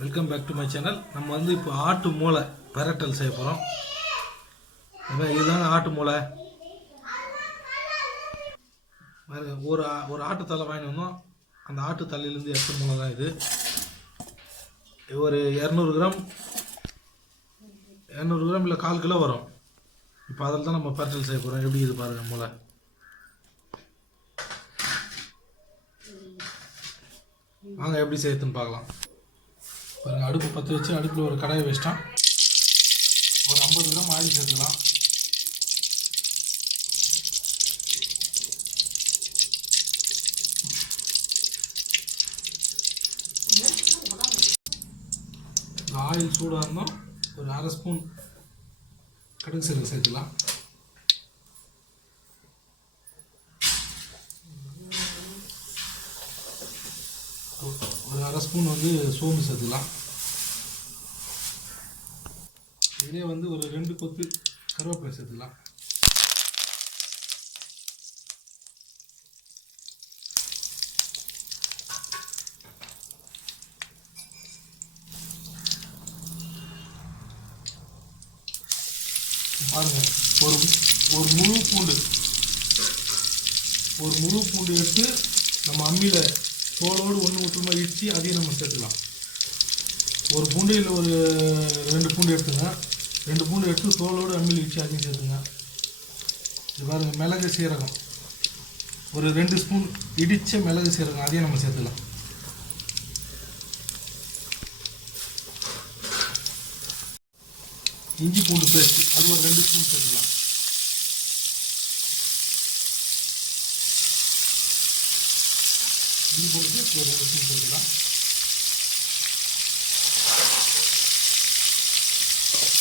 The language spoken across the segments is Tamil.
Welcome back to my channel. நம்ம வந்து இப்போ ஆட்டு மூளை பெரட்டல் செய்ய போகிறோம். இதுதாங்க ஆட்டு மூளை. ஒரு ஆட்டு தலை வாங்கி வந்தோம். அந்த ஆட்டு தலையிலேருந்து எடுத்த மூளை தான் இது. ஒரு 200 கிராம் இல்லை 1/4 கிலோ வரும். இப்போ அதில் தான் நம்ம பெரட்டல் செய்ய போகிறோம். எப்படி இது பாருங்கள் மூளை. வாங்க எப்படி செய்யறதுன்னு பார்க்கலாம். பாருங்கள், அடுப்பு பற்ற வச்சு அடுப்பில் ஒரு கடாயை வச்சிட்டான். ஒரு 50 கிராம் ஆயில் சேர்த்துக்கலாம். ஆயில் சூடாக இருந்தோம். ஒரு 1/2 ஸ்பூன் கடுகு சீரகம் சேர்த்துக்கலாம். ஒரு 1/2 ஸ்பூன் வந்து சோம்பு சேர்த்துக்கலாம். இதிலே வந்து ஒரு 2 கொத்து கருவேப்பிலை சேர்த்துக்கலாம். பாருங்கள், ஒரு முழு பூண்டு எடுத்து நம்ம அம்மியில் தோலோடு ஒன்று விட்டுமா இடித்து அதையும் நம்ம சேர்த்துக்கலாம். ஒரு பூண்டு இல்லை ஒரு 2 பூண்டு எடுத்துங்க. 2 பூண்டு எடுத்து தோலோடு அம்மியில் இடித்து அதையும் சேர்த்துங்க. இது பாருங்கள், மிளகு சீரகம் ஒரு 2 ஸ்பூன் இடித்த மிளகு சீரகம் அதையும் நம்ம சேர்த்துக்கலாம். இஞ்சி பூண்டு பேஸ்ட் அது ஒரு 2 ஸ்பூன் சேர்த்துக்கலாம். இஞ்சி பூண்டு பேஸ்ட் ஒரு 2 ஸ்பூன் சேர்த்துக்கலாம்.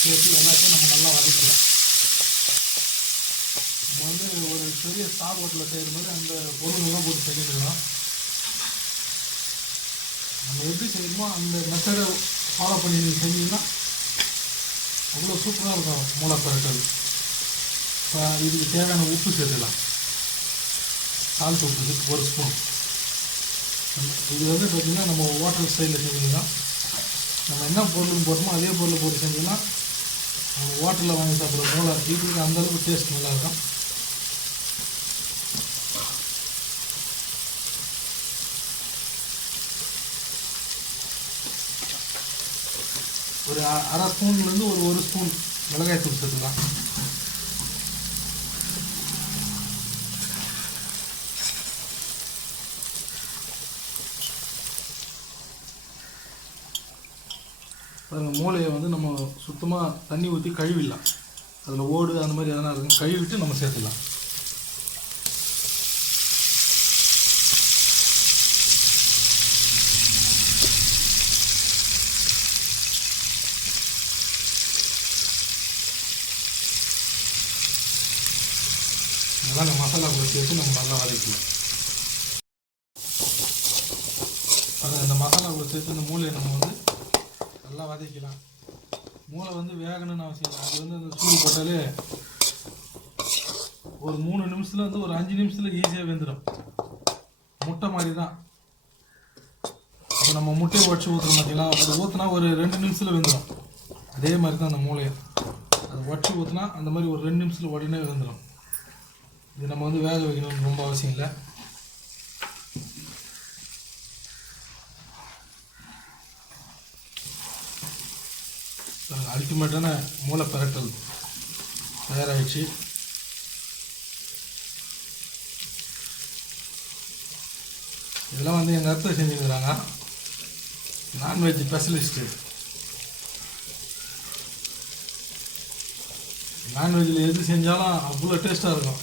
சேர்த்து எல்லாத்தையும் நம்ம நல்லா வதக்கலாம். நம்ம வந்து ஒரு பெரிய ஸ்டார் ஹோட்டலில் செய்கிற மாதிரி அந்த பொருள்கள்லாம் போட்டு செஞ்சுக்கலாம். நம்ம எப்படி செய்யணுமோ அந்த மெத்தடை ஃபாலோ பண்ணி நீங்கள் செஞ்சீங்கன்னா அவ்வளோ சூப்பராக இருக்கும் மூளை பெரட்டல். இதுக்கு தேவையான உப்பு சேர்த்துக்கலாம். சால்ட் உப்பு 1 ஸ்பூன். இது வந்து பார்த்திங்கன்னா நம்ம ஹோட்டல் ஸ்டைலில் செஞ்சிங்கன்னா நம்ம என்ன பொருள் போட்டோமோ அதே பொருள் போட்டு செஞ்சோம்னா நம்ம ஹோட்டலில் வாங்கி சாப்பிட்ற மூளை இதுக்கு அந்தளவுக்கு டேஸ்ட் நல்லாயிருக்கும். ஒரு 1/2 ஸ்பூன்லேருந்து ஒரு 1 ஸ்பூன் மிளகாய் தூள் சேர்த்துக்கலாம். பாருங்கள், மூளையை வந்து நம்ம சுத்தமாக தண்ணி ஊற்றி கழுவிடலாம். அதில் ஓடு அந்த மாதிரி எதனா இருக்கும், கழுவிட்டு நம்ம சேர்த்துக்கலாம். அதெல்லாம் அந்த மசாலா கூட சேர்த்து நம்ம நல்லா வதக்கலாம். அந்த மசாலா கூட சேர்த்து இந்த மூளையை நம்ம வந்து நல்லா வதக்கலாம். மூளை வந்து வேகணும்னு அவசியம் இல்லை. அது வந்து அந்த சூடு போட்டாலே ஒரு 3 நிமிஷத்தில் வந்து ஒரு 5 நிமிஷத்தில் ஈஸியாக வெந்துடும். முட்டை மாதிரி தான். இப்போ நம்ம முட்டையை உடச்சி ஊற்றுறோம் பார்த்தீங்களா, அது ஊற்றினா ஒரு 2 நிமிஷத்தில் வெந்துடும். அதே மாதிரி தான் அந்த மூளையை அது உடச்சி ஊற்றினா அந்த மாதிரி ஒரு 2 நிமிஷத்தில் உடனே வெந்துடும். இது நம்ம வந்து வேக வைக்கணும்னு ரொம்ப அவசியம் இல்லை. அல்டிமேட்டான மூளை பெரட்டல் தயாராகிடுச்சு. இதெல்லாம் வந்து எங்கள் அத்தை செஞ்சுக்கிறாங்க. Non veg specialist. நான்வெஜ்ஜில் எது செஞ்சாலும் அவ்வளோ டேஸ்ட்டாக இருக்கும்.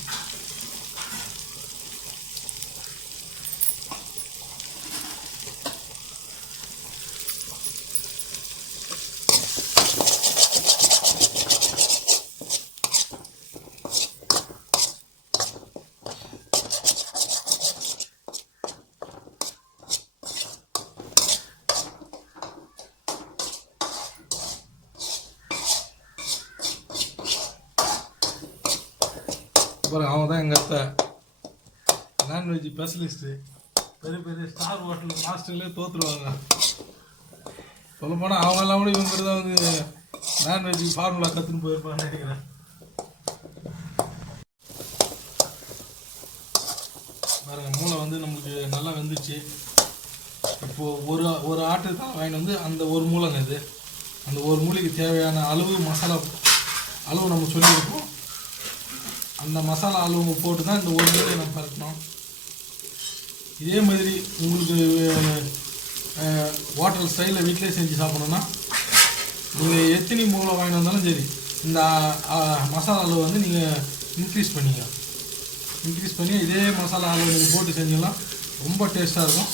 அப்புறம் அவங்க தான் எங்கள் அத்தை நான்வெஜ் ஸ்பெஷலிஸ்ட்டு. பெரிய பெரிய ஸ்டார் ஹோட்டல் மாஸ்டர்லேயே தோற்றுருவாங்க. சொல்லப்போனால் அவங்க எல்லாம் கூட இவங்க தான் வந்து நான்வெஜ் ஃபார்முலா கற்றுன்னு போயிருப்பான்னு நினைக்கிறேன். பாருங்க, மூளை வந்து நம்மளுக்கு நல்லா வெந்துச்சு. இப்போது ஒரு ஆட்டு தான் வாங்கிட்டு வந்து அந்த ஒரு மூளைங்க இது. அந்த ஒரு மூளைக்கு தேவையான அளவு மசாலா அளவு நம்ம சொல்லியிருக்கோம். அந்த மசாலா அளவு போட்டு தான் இந்த ஒரு மூளையை நம்ம பரட்டணும். இதே மாதிரி உங்களுக்கு ஹோட்டல் ஸ்டைலில் வீட்டிலே செஞ்சு சாப்பிடணுன்னா நீங்கள் எத்தனை மூளை வாங்கிட்டு வந்தாலும் சரி, இந்த மசாலா அளவு வந்து நீங்கள் இன்க்ரீஸ் பண்ணி இதே மசாலா அளவு நீங்கள் போட்டு செஞ்சீங்கன்னா ரொம்ப டேஸ்ட்டாக இருக்கும்.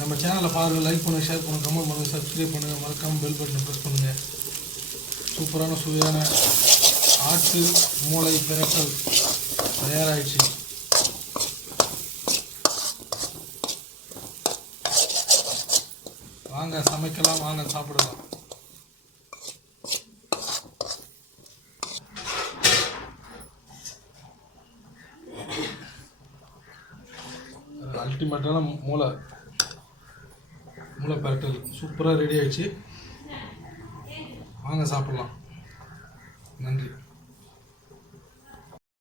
நம்ம சேனலை பாருங்கள், லைக் பண்ணுங்கள், ஷேர் பண்ணுங்கள், கமெண்ட் பண்ணுங்கள், சப்ஸ்கிரைப் பண்ணுங்கள், மறக்காமல் பெல் பட்டனை ப்ரெஸ் பண்ணுங்கள். சூப்பரான சுவையான ஆட்டு மூளை பிரட்டல் தயாராகிடுச்சு. வாங்க சமைக்கலாம், வாங்க சாப்பிடலாம். அல்டிமேட்டான மூளை பிரட்டல் சூப்பராக ரெடி ஆகிடுச்சு. வாங்க சாப்பிடலாம். நன்றி.